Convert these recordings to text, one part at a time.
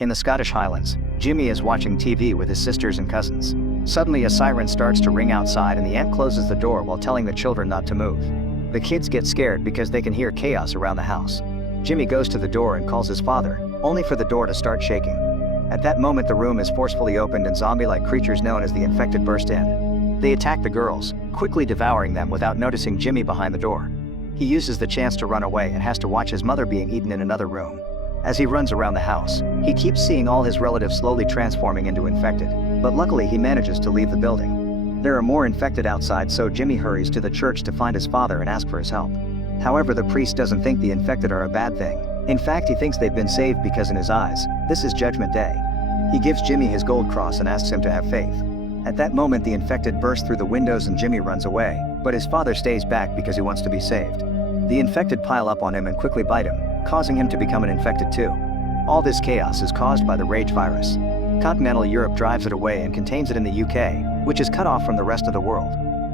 In the Scottish Highlands, Jimmy is watching TV with his sisters and cousins. Suddenly a siren starts to ring outside and the aunt closes the door while telling the children not to move. The kids get scared because they can hear chaos around the house. Jimmy goes to the door and calls his father, only for the door to start shaking. At that moment the room is forcefully opened and zombie-like creatures known as the infected burst in. They attack the girls, quickly devouring them without noticing Jimmy behind the door. He uses the chance to run away and has to watch his mother being eaten in another room. As he runs around the house, he keeps seeing all his relatives slowly transforming into infected, but luckily he manages to leave the building. There are more infected outside, so Jimmy hurries to the church to find his father and ask for his help. However, the priest doesn't think the infected are a bad thing. In fact, he thinks they've been saved because in his eyes, this is Judgment Day. He gives Jimmy his gold cross and asks him to have faith. At that moment the infected burst through the windows and Jimmy runs away, but his father stays back because he wants to be saved. The infected pile up on him and quickly bite him, causing him to become an infected too. All this chaos is caused by the rage virus. Continental Europe drives it away and contains it in the UK, which is cut off from the rest of the world.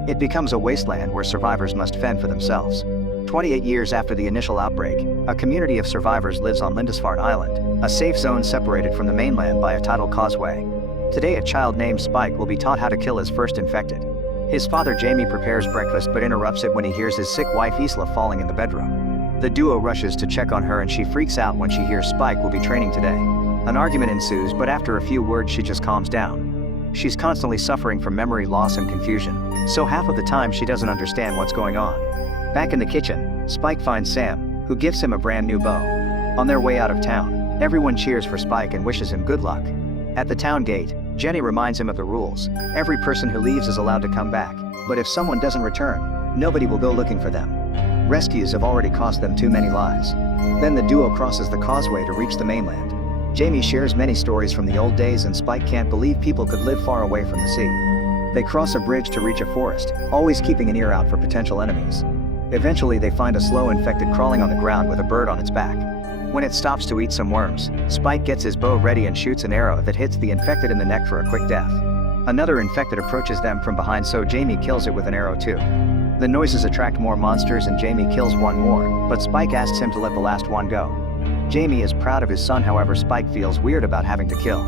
It becomes a wasteland where survivors must fend for themselves. 28 years after the initial outbreak, a community of survivors lives on Lindisfarne Island, a safe zone separated from the mainland by a tidal causeway. Today a child named Spike will be taught how to kill his first infected. His father Jamie prepares breakfast but interrupts it when he hears his sick wife Isla falling in the bedroom. The duo rushes to check on her and she freaks out when she hears Spike will be training today. An argument ensues, but after a few words she just calms down. She's constantly suffering from memory loss and confusion, so half of the time she doesn't understand what's going on. Back in the kitchen, Spike finds Sam, who gives him a brand new bow. On their way out of town, everyone cheers for Spike and wishes him good luck. At the town gate, Jenny reminds him of the rules. Every person who leaves is allowed to come back, but if someone doesn't return, nobody will go looking for them. Rescues have already cost them too many lives. Then the duo crosses the causeway to reach the mainland. Jamie shares many stories from the old days and Spike can't believe people could live far away from the sea. They cross a bridge to reach a forest, always keeping an ear out for potential enemies. Eventually they find a slow infected crawling on the ground with a bird on its back. When it stops to eat some worms, Spike gets his bow ready and shoots an arrow that hits the infected in the neck for a quick death. Another infected approaches them from behind, so Jamie kills it with an arrow too. The noises attract more monsters and Jamie kills one more, but Spike asks him to let the last one go. Jamie is proud of his son, however Spike feels weird about having to kill.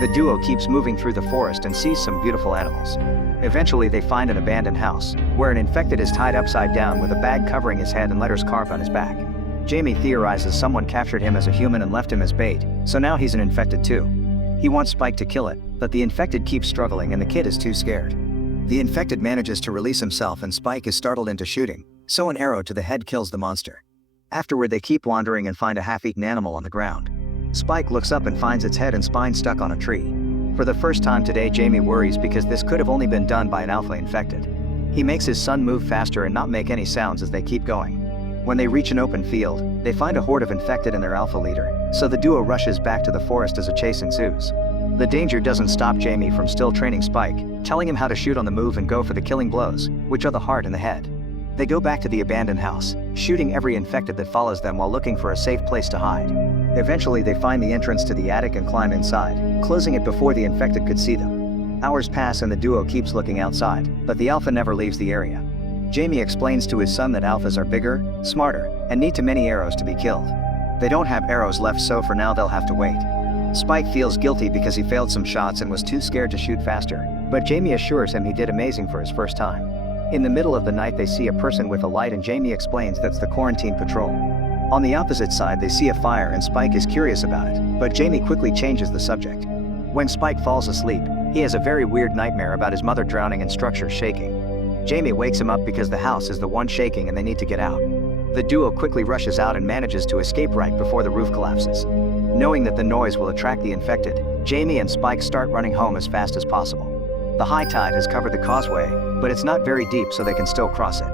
The duo keeps moving through the forest and sees some beautiful animals. Eventually they find an abandoned house, where an infected is tied upside down with a bag covering his head and letters carved on his back. Jamie theorizes someone captured him as a human and left him as bait, so now he's an infected too. He wants Spike to kill it, but the infected keeps struggling and the kid is too scared. The infected manages to release himself and Spike is startled into shooting, so an arrow to the head kills the monster. Afterward they keep wandering and find a half-eaten animal on the ground. Spike looks up and finds its head and spine stuck on a tree. For the first time today Jamie worries because this could have only been done by an alpha infected. He makes his son move faster and not make any sounds as they keep going. When they reach an open field, they find a horde of infected and their alpha leader, so the duo rushes back to the forest as a chase ensues. The danger doesn't stop Jamie from still training Spike, telling him how to shoot on the move and go for the killing blows, which are the heart and the head. They go back to the abandoned house, shooting every infected that follows them while looking for a safe place to hide. Eventually they find the entrance to the attic and climb inside, closing it before the infected could see them. Hours pass and the duo keeps looking outside, but the alpha never leaves the area. Jamie explains to his son that alphas are bigger, smarter, and need too many arrows to be killed. They don't have arrows left, so for now they'll have to wait. Spike feels guilty because he failed some shots and was too scared to shoot faster, but Jamie assures him he did amazing for his first time. In the middle of the night they see a person with a light and Jamie explains that's the quarantine patrol. On the opposite side they see a fire and Spike is curious about it, but Jamie quickly changes the subject. When Spike falls asleep, he has a very weird nightmare about his mother drowning and structures shaking. Jamie wakes him up because the house is the one shaking and they need to get out. The duo quickly rushes out and manages to escape right before the roof collapses. Knowing that the noise will attract the infected, Jamie and Spike start running home as fast as possible. The high tide has covered the causeway, but it's not very deep so they can still cross it.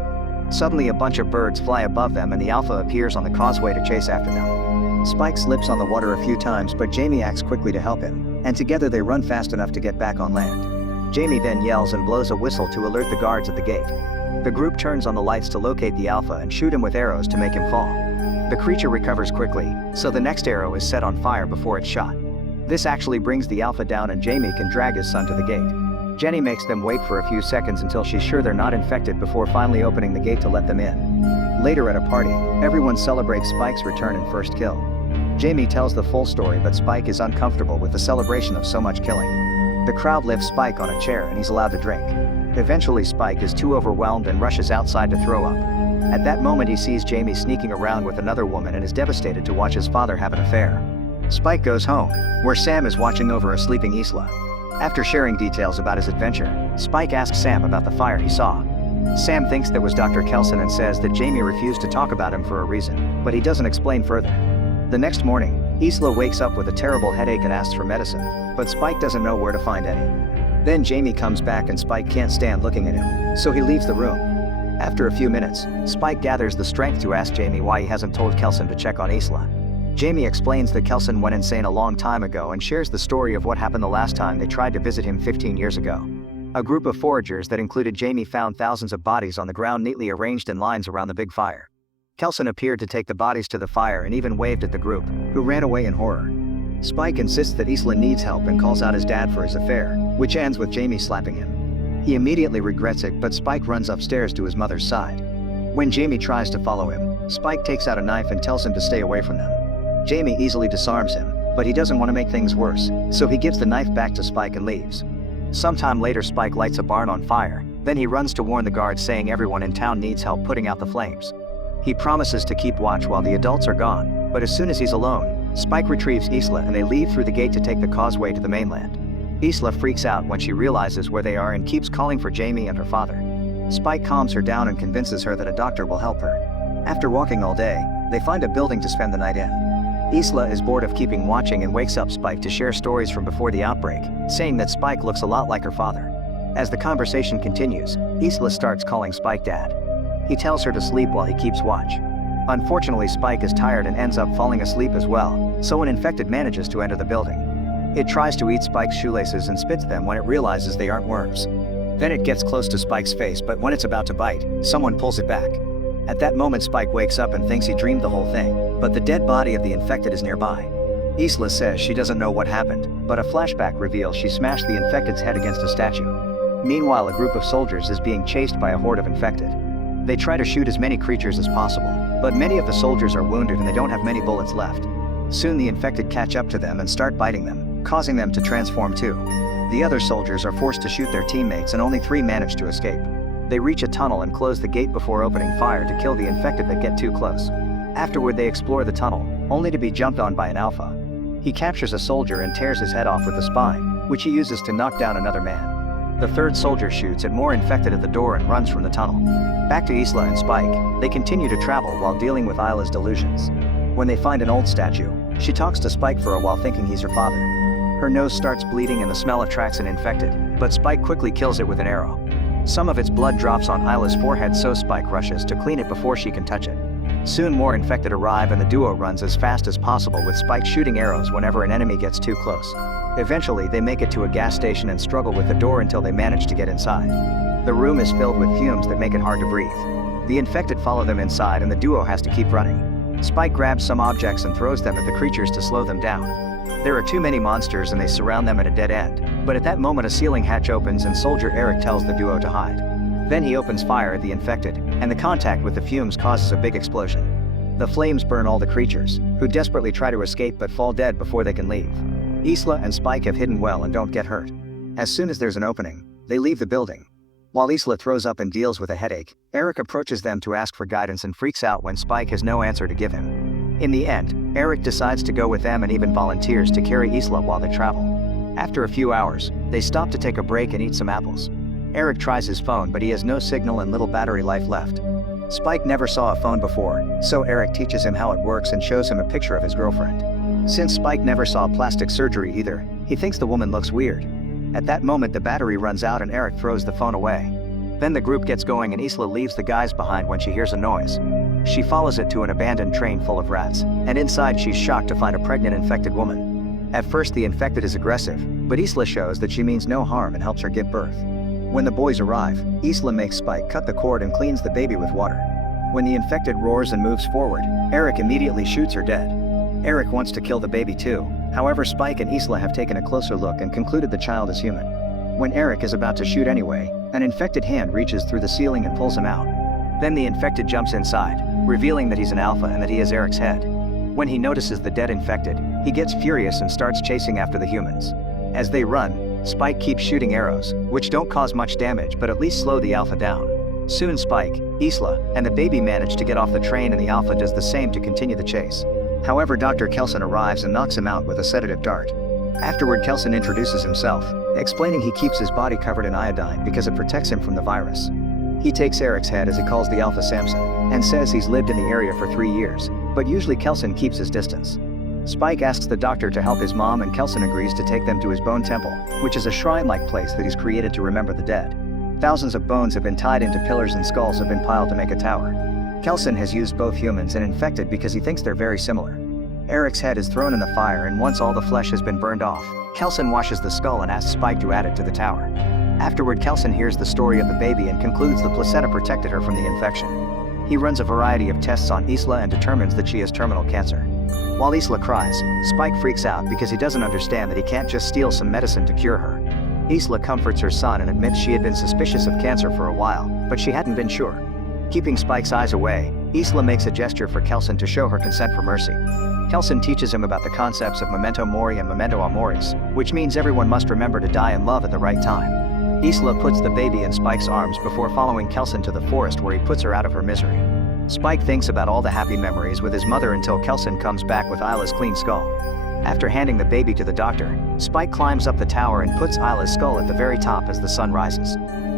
Suddenly a bunch of birds fly above them and the alpha appears on the causeway to chase after them. Spike slips on the water a few times, but Jamie acts quickly to help him, and together they run fast enough to get back on land. Jamie then yells and blows a whistle to alert the guards at the gate. The group turns on the lights to locate the alpha and shoot him with arrows to make him fall. The creature recovers quickly, so the next arrow is set on fire before it's shot. This actually brings the alpha down and Jamie can drag his son to the gate. Jenny makes them wait for a few seconds until she's sure they're not infected before finally opening the gate to let them in. Later at a party, everyone celebrates Spike's return and first kill. Jamie tells the full story, but Spike is uncomfortable with the celebration of so much killing. The crowd lifts Spike on a chair and he's allowed to drink. Eventually Spike is too overwhelmed and rushes outside to throw up. At that moment he sees Jamie sneaking around with another woman and is devastated to watch his father have an affair. Spike goes home, where Sam is watching over a sleeping Isla. After sharing details about his adventure, Spike asks Sam about the fire he saw. Sam thinks that was Dr. Kelson and says that Jamie refused to talk about him for a reason, but he doesn't explain further. The next morning, Isla wakes up with a terrible headache and asks for medicine, but Spike doesn't know where to find any. Then Jamie comes back and Spike can't stand looking at him, so he leaves the room. After a few minutes, Spike gathers the strength to ask Jamie why he hasn't told Kelson to check on Isla. Jamie explains that Kelson went insane a long time ago and shares the story of what happened the last time they tried to visit him 15 years ago. A group of foragers that included Jamie found thousands of bodies on the ground neatly arranged in lines around the big fire. Kelson appeared to take the bodies to the fire and even waved at the group, who ran away in horror. Spike insists that Isla needs help and calls out his dad for his affair, which ends with Jamie slapping him. He immediately regrets it, but Spike runs upstairs to his mother's side. When Jamie tries to follow him, Spike takes out a knife and tells him to stay away from them. Jamie easily disarms him, but he doesn't want to make things worse, so he gives the knife back to Spike and leaves. Sometime later Spike lights a barn on fire, then he runs to warn the guards, saying everyone in town needs help putting out the flames. He promises to keep watch while the adults are gone, but as soon as he's alone, Spike retrieves Isla and they leave through the gate to take the causeway to the mainland. Isla freaks out when she realizes where they are and keeps calling for Jamie and her father. Spike calms her down and convinces her that a doctor will help her. After walking all day, they find a building to spend the night in. Isla is bored of keeping watching and wakes up Spike to share stories from before the outbreak, saying that Spike looks a lot like her father. As the conversation continues, Isla starts calling Spike Dad. He tells her to sleep while he keeps watch. Unfortunately, Spike is tired and ends up falling asleep as well, so an infected manages to enter the building. It tries to eat Spike's shoelaces and spits them when it realizes they aren't worms. Then it gets close to Spike's face, but when it's about to bite, someone pulls it back. At that moment Spike wakes up and thinks he dreamed the whole thing, but the dead body of the infected is nearby. Isla says she doesn't know what happened, but a flashback reveals she smashed the infected's head against a statue. Meanwhile, a group of soldiers is being chased by a horde of infected. They try to shoot as many creatures as possible, but many of the soldiers are wounded and they don't have many bullets left. Soon the infected catch up to them and start biting them, causing them to transform too. The other soldiers are forced to shoot their teammates and only 3 manage to escape. They reach a tunnel and close the gate before opening fire to kill the infected that get too close. Afterward they explore the tunnel, only to be jumped on by an alpha. He captures a soldier and tears his head off with the spine, which he uses to knock down another man. The third soldier shoots at more infected at the door and runs from the tunnel. Back to Isla and Spike, they continue to travel while dealing with Isla's delusions. When they find an old statue, she talks to Spike for a while thinking he's her father. Her nose starts bleeding and the smell attracts an infected, but Spike quickly kills it with an arrow. Some of its blood drops on Isla's forehead, so Spike rushes to clean it before she can touch it. Soon more infected arrive and the duo runs as fast as possible, with Spike shooting arrows whenever an enemy gets too close. Eventually they make it to a gas station and struggle with the door until they manage to get inside. The room is filled with fumes that make it hard to breathe. The infected follow them inside and the duo has to keep running. Spike grabs some objects and throws them at the creatures to slow them down. There are too many monsters and they surround them at a dead end, but at that moment a ceiling hatch opens and Soldier Eric tells the duo to hide. Then he opens fire at the infected, and the contact with the fumes causes a big explosion. The flames burn all the creatures, who desperately try to escape but fall dead before they can leave. Isla and Spike have hidden well and don't get hurt. As soon as there's an opening, they leave the building. While Isla throws up and deals with a headache, Eric approaches them to ask for guidance and freaks out when Spike has no answer to give him. In the end, Eric decides to go with them and even volunteers to carry Isla while they travel. After a few hours, they stop to take a break and eat some apples. Eric tries his phone, but he has no signal and little battery life left. Spike never saw a phone before, so Eric teaches him how it works and shows him a picture of his girlfriend. Since Spike never saw plastic surgery either, he thinks the woman looks weird. At that moment the battery runs out and Eric throws the phone away. Then the group gets going and Isla leaves the guys behind when she hears a noise. She follows it to an abandoned train full of rats, and inside she's shocked to find a pregnant infected woman. At first the infected is aggressive, but Isla shows that she means no harm and helps her give birth. When the boys arrive, Isla makes Spike cut the cord and cleans the baby with water. When the infected roars and moves forward, Eric immediately shoots her dead. Eric wants to kill the baby too, however Spike and Isla have taken a closer look and concluded the child is human. When Eric is about to shoot anyway, an infected hand reaches through the ceiling and pulls him out. Then the infected jumps inside, revealing that he's an alpha and that he has Eric's head. When he notices the dead infected, he gets furious and starts chasing after the humans. As they run, Spike keeps shooting arrows, which don't cause much damage but at least slow the Alpha down. Soon Spike, Isla, and the baby manage to get off the train and the Alpha does the same to continue the chase. However, Dr. Kelson arrives and knocks him out with a sedative dart. Afterward, Kelson introduces himself, explaining he keeps his body covered in iodine because it protects him from the virus. He takes Eric's head as he calls the Alpha Samson, and says he's lived in the area for 3 years, but usually Kelson keeps his distance. Spike asks the doctor to help his mom and Kelson agrees to take them to his bone temple, which is a shrine-like place that he's created to remember the dead. Thousands of bones have been tied into pillars and skulls have been piled to make a tower. Kelson has used both humans and infected because he thinks they're very similar. Eric's head is thrown in the fire and once all the flesh has been burned off, Kelson washes the skull and asks Spike to add it to the tower. Afterward, Kelson hears the story of the baby and concludes the placenta protected her from the infection. He runs a variety of tests on Isla and determines that she has terminal cancer. While Isla cries, Spike freaks out because he doesn't understand that he can't just steal some medicine to cure her. Isla comforts her son and admits she had been suspicious of cancer for a while, but she hadn't been sure. Keeping Spike's eyes away, Isla makes a gesture for Kelson to show her consent for mercy. Kelson teaches him about the concepts of memento mori and memento amoris, which means everyone must remember to die in love at the right time. Isla puts the baby in Spike's arms before following Kelson to the forest where he puts her out of her misery. Spike thinks about all the happy memories with his mother until Kelson comes back with Isla's clean skull. After handing the baby to the doctor, Spike climbs up the tower and puts Isla's skull at the very top as the sun rises.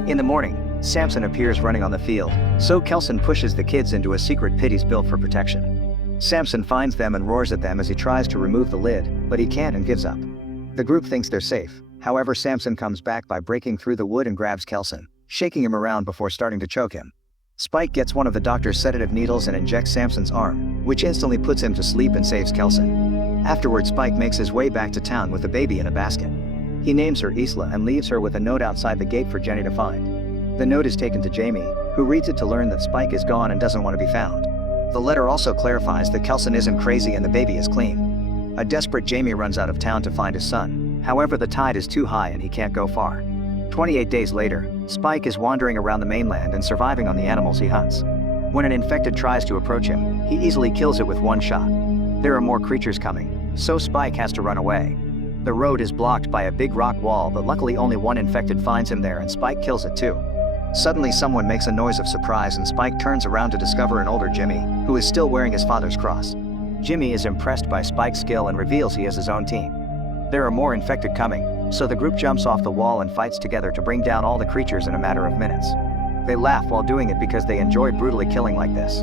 In the morning, Samson appears running on the field, so Kelson pushes the kids into a secret pit he's built for protection. Samson finds them and roars at them as he tries to remove the lid, but he can't and gives up. The group thinks they're safe, however Samson comes back by breaking through the wood and grabs Kelson, shaking him around before starting to choke him. Spike gets one of the doctor's sedative needles and injects Samson's arm, which instantly puts him to sleep and saves Kelson. Afterward, Spike makes his way back to town with the baby in a basket. He names her Isla and leaves her with a note outside the gate for Jenny to find. The note is taken to Jamie, who reads it to learn that Spike is gone and doesn't want to be found. The letter also clarifies that Kelson isn't crazy and the baby is clean. A desperate Jamie runs out of town to find his son, however the tide is too high and he can't go far. 28 days later, Spike is wandering around the mainland and surviving on the animals he hunts. When an infected tries to approach him, he easily kills it with one shot. There are more creatures coming, so Spike has to run away. The road is blocked by a big rock wall, but luckily only one infected finds him there and Spike kills it too. Suddenly someone makes a noise of surprise and Spike turns around to discover an older Jimmy, who is still wearing his father's cross. Jimmy is impressed by Spike's skill and reveals he has his own team. There are more infected coming, so the group jumps off the wall and fights together to bring down all the creatures in a matter of minutes. They laugh while doing it because they enjoy brutally killing like this.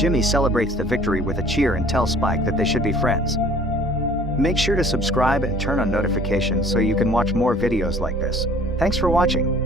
Jimmy celebrates the victory with a cheer and tells Spike that they should be friends. Make sure to subscribe and turn on notifications so you can watch more videos like this. Thanks for watching.